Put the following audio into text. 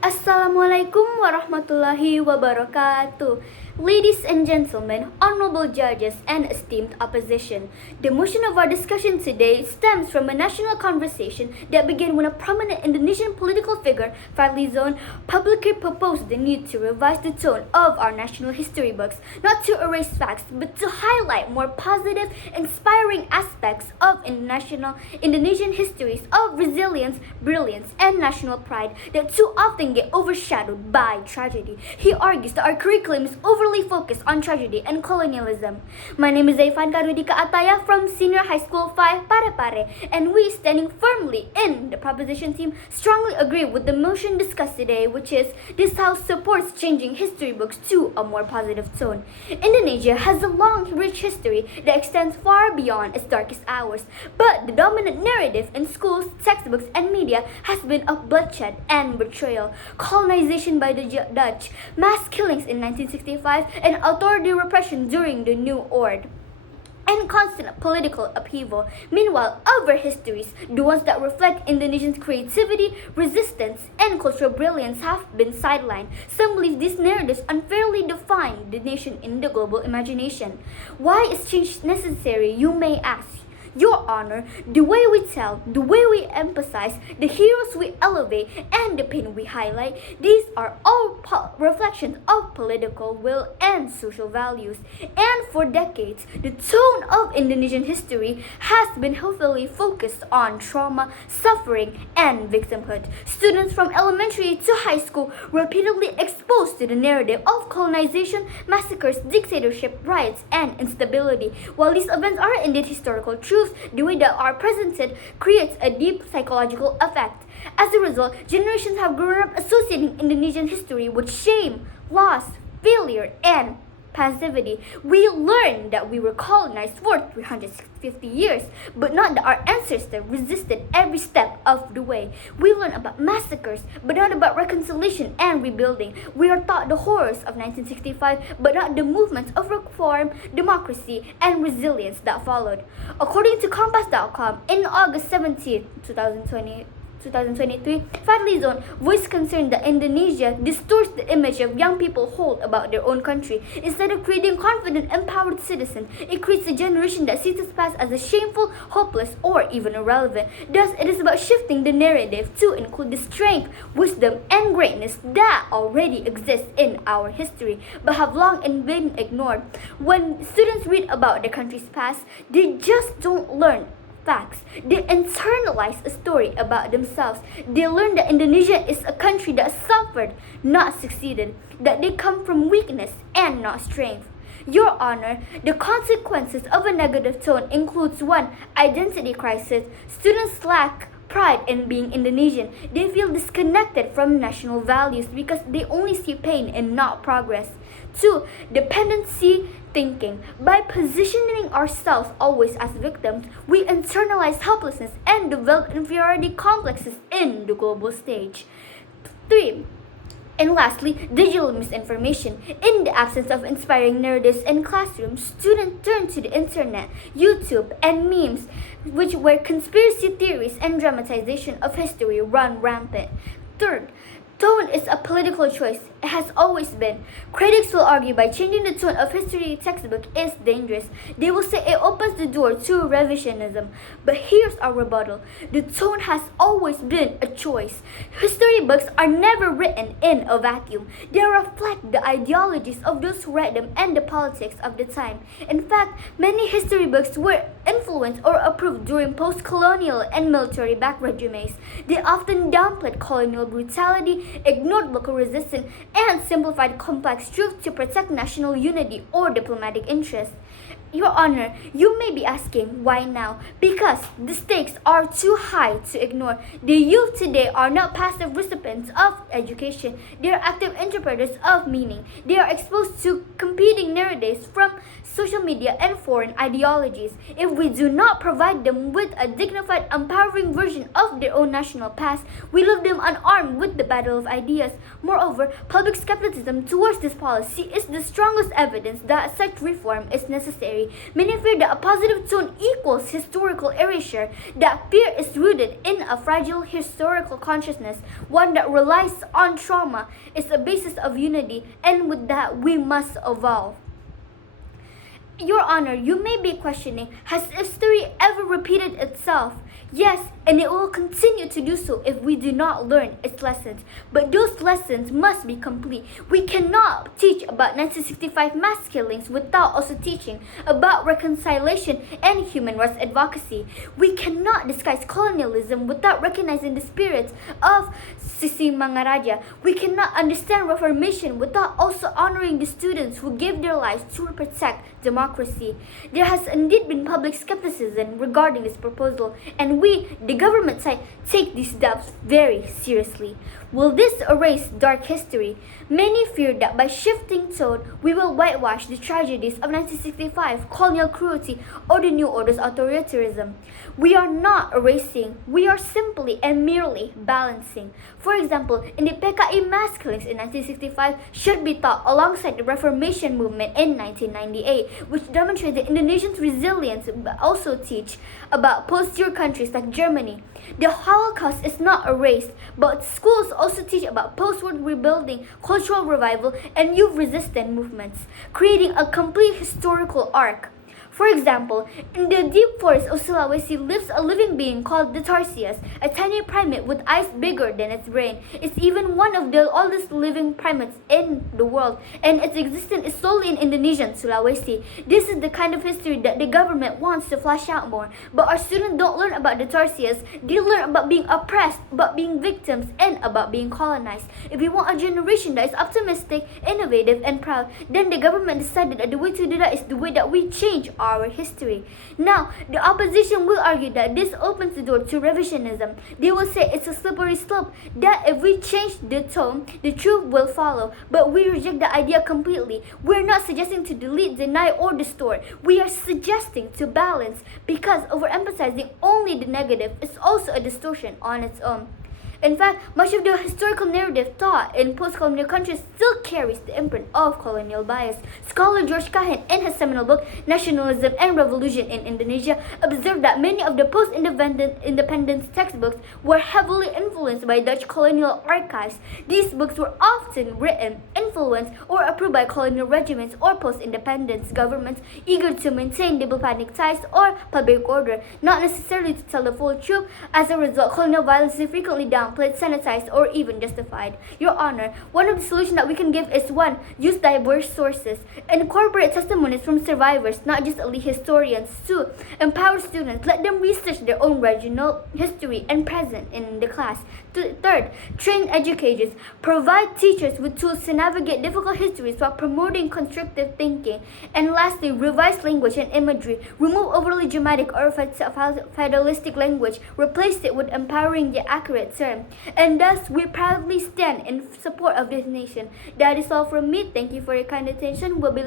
Assalamualaikum warahmatullahi wabarakatuh. Ladies and gentlemen, honorable judges, and esteemed opposition, the motion of our discussion today stems from a national conversation that began when a prominent Indonesian political figure, Fadlizon, publicly proposed the need to revise the tone of our national history books, not to erase facts, but to highlight more positive, inspiring aspects of Indonesian histories of resilience, brilliance, and national pride that too often get overshadowed by tragedy. He argues that our curriculum is overly focused on tragedy and colonialism. My name is Zheyvanka Rudika Athaya from Senior High School 5 Parepare, and we, standing firmly in the proposition team, strongly agree with the motion discussed today, which is this House supports changing history books to a more positive tone. Indonesia has a long, rich history that extends far beyond its darkest hours, but the dominant narrative in schools, textbooks, and media has been of bloodshed and betrayal, colonization by the Dutch, mass killings in 1965, and authority repression during the New Orde, and constant political upheaval. Meanwhile, other histories, the ones that reflect Indonesians' creativity, resistance, and cultural brilliance, have been sidelined. Some believe these narratives unfairly define the nation in the global imagination. Why is change necessary, you may ask? Your Honor, the way we tell, the way we emphasize, the heroes we elevate, and the pain we highlight, these are all reflections of political will and social values. And for decades, the tone of Indonesian history has been heavily focused on trauma, suffering, and victimhood. Students from elementary to high school were repeatedly exposed to the narrative of colonization, massacres, dictatorship, riots, and instability. While these events are indeed historical truths, the way that are presented creates a deep psychological effect. As a result, generations have grown up associating Indonesian history with shame, loss, failure, and passivity. We learn that we were colonized for 350 years, but not that our ancestors resisted every step of the way. We learn about massacres, but not about reconciliation and rebuilding. We are taught the horrors of 1965, but not the movements of reform, democracy, and resilience that followed. According to Compass.com, in August 17, 2023, Fadlizon voiced concern that Indonesia distorts the image of young people hold about their own country. Instead of creating confident, empowered citizens, it creates a generation that sees its past as a shameful, hopeless, or even irrelevant. Thus, it is about shifting the narrative to include the strength, wisdom, and greatness that already exist in our history, but have long been ignored. When students read about their country's past, they just don't learn facts. They internalize a story about themselves. They learn that Indonesia is a country that suffered, not succeeded, that they come from weakness and not strength. Your Honor, the consequences of a negative tone includes 1. Identity crisis. Students lack pride in being Indonesian. They feel disconnected from national values because they only see pain and not progress. 2. Dependency thinking. By positioning ourselves always as victims, we internalize helplessness and develop inferiority complexes in the global stage. 3. And lastly, digital misinformation. In the absence of inspiring narratives in classrooms, students turn to the internet, YouTube, and memes, where conspiracy theories and dramatization of history run rampant. Third, tone is a political choice. It has always been. Critics will argue by changing the tone of history textbook is dangerous. They will say it opens the door to revisionism. But here's our rebuttal. The tone has always been a choice. History books are never written in a vacuum. They reflect the ideologies of those who read them and the politics of the time. In fact, many history books were influenced or approved during post-colonial and military-backed regimes. They often downplayed colonial brutality, ignored local resistance, and simplified complex truths to protect national unity or diplomatic interests. Your Honor, you may be asking why now? Because the stakes are too high to ignore. The youth today are not passive recipients of education. They are active interpreters of meaning. They are exposed to competing narratives from social media and foreign ideologies. If we do not provide them with a dignified, empowering version of their own national past, we leave them unarmed with the battle of ideas. Moreover, public skepticism towards this policy is the strongest evidence that such reform is necessary. history, many fear that a positive tone equals historical erasure. That fear is rooted in a fragile historical consciousness, one that relies on trauma, is a basis of unity, and with that we must evolve. Your Honor, you may be questioning, has history ever repeated itself? Yes, and it will continue to do so if we do not learn its lessons. But those lessons must be complete. We cannot teach about 1965 mass killings without also teaching about reconciliation and human rights advocacy. We cannot disguise colonialism without recognizing the spirit of Sisi Mangaraja. We cannot understand Reformation without also honoring the students who gave their lives to protect democracy. There has indeed been public skepticism regarding this proposal, and we, the government side, take these doubts very seriously. Will this erase dark history? Many fear that by shifting tone, we will whitewash the tragedies of 1965, colonial cruelty, or the New Order's authoritarianism. We are not erasing, we are simply and merely balancing. For example, in the PKI mass killings in 1965 should be taught alongside the Reformation movement in 1998, which demonstrates the Indonesians' resilience, but also teach about post-war countries like Germany. The Holocaust is not erased, but schools also teach about post-war rebuilding, cultural revival, and youth-resistant movements, creating a complete historical arc. For example, in the deep forest of Sulawesi lives a living being called the Tarsius, a tiny primate with eyes bigger than its brain. It's even one of the oldest living primates in the world, and its existence is solely in Indonesian Sulawesi. This is the kind of history that the government wants to flesh out more. But our students don't learn about the Tarsius, they learn about being oppressed, about being victims, and about being colonized. If we want a generation that is optimistic, innovative, and proud, then the government decided that the way to do that is the way that we change our history. Now, the opposition will argue that this opens the door to revisionism. They will say it's a slippery slope, that if we change the tone, the truth will follow. But we reject the idea completely. We're not suggesting to delete, deny, or distort. We are suggesting to balance, because overemphasizing only the negative is also a distortion on its own. In fact, much of the historical narrative taught in post-colonial countries still carries the imprint of colonial bias. Scholar George Kahin, in his seminal book Nationalism and Revolution in Indonesia, observed that many of the post-independence textbooks were heavily influenced by Dutch colonial archives. These books were often written, influenced, or approved by colonial regiments or post-independence governments eager to maintain diplomatic ties or public order, not necessarily to tell the full truth. As a result, colonial violence is frequently downplayed, sanitized, or even justified. Your Honor, one of the solutions that we can give is 1. Use diverse sources. Incorporate testimonies from survivors, not just elite historians. 2. Empower students. Let them research their own regional history and present in the class. 3rd, train educators. Provide teachers with tools to navigate difficult histories while promoting constructive thinking. And lastly, revise language and imagery. Remove overly dramatic or fatalistic language. Replace it with empowering yet accurate terms. And thus, we proudly stand in support of this nation. That is all from me. Thank you for your kind attention. We'll be